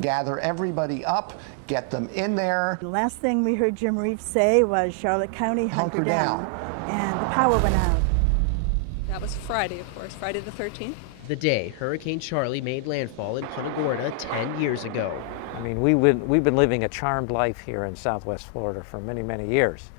gather everybody up, get them in there. The last thing we heard Jim Reeves say was Charlotte County hunker down, and the power went out. That was Friday, of course, Friday the 13th. The day Hurricane Charlie made landfall in Punta Gorda 10 years ago. I mean, we've been living a charmed life here in Southwest Florida for many, many years.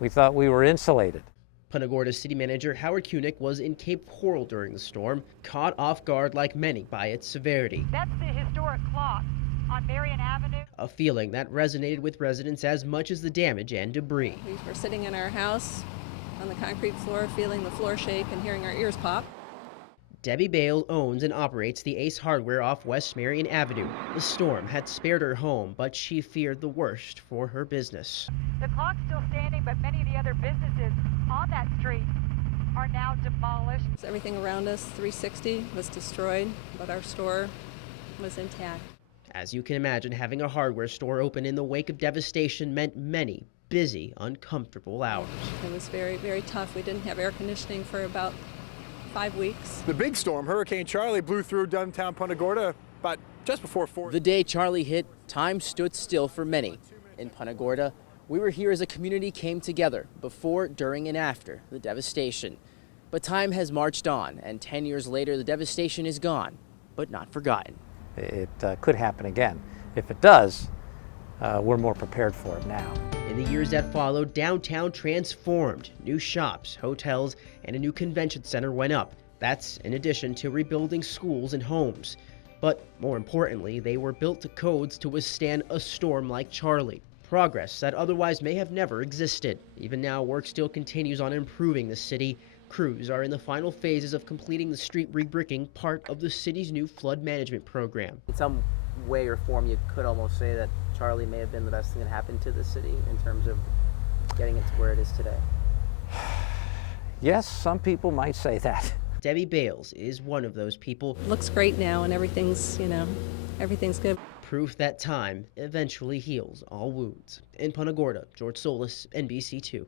We thought we were insulated. Punta Gorda City Manager Howard Kunick was in Cape Coral during the storm, caught off guard like many by its severity. That's the historic clock on Marion Avenue. A feeling that resonated with residents as much as the damage and debris. We were sitting in our house on the concrete floor, feeling the floor shake and hearing our ears pop. Debbie Bale owns and operates the Ace Hardware off West Marion Avenue. The storm had spared her home, but she feared the worst for her business. The clock's still standing, but many of the other businesses on that street are now demolished. Everything around us, 360, was destroyed, but our store was intact. As you can imagine, having a hardware store open in the wake of devastation meant many busy, uncomfortable hours. It was very, very tough. We didn't have air conditioning for about 5 weeks. The big storm, Hurricane Charlie, blew through downtown Punta Gorda about just before 4. The day Charlie hit, time stood still for many. In Punta Gorda, we were here as a community came together before, during, and after the devastation. But time has marched on, and 10 years later, the devastation is gone, but not forgotten. It could happen again. If it does, we're more prepared for it now. In the years that followed, downtown transformed. New shops, hotels, and a new convention center went up. That's in addition to rebuilding schools and homes. But more importantly, they were built to codes to withstand a storm like Charlie. Progress that otherwise may have never existed. Even now, work still continues on improving the city. Crews are in the final phases of completing the street rebricking, part of the city's new flood management program. In some way or form, you could almost say that Charlie may have been the best thing that happened to the city in terms of getting it to where it is today. Yes, some people might say that. Debbie Bales is one of those people. It looks great now, and everything's good. Proof that time eventually heals all wounds. In Punta Gorda, George Solis, NBC2.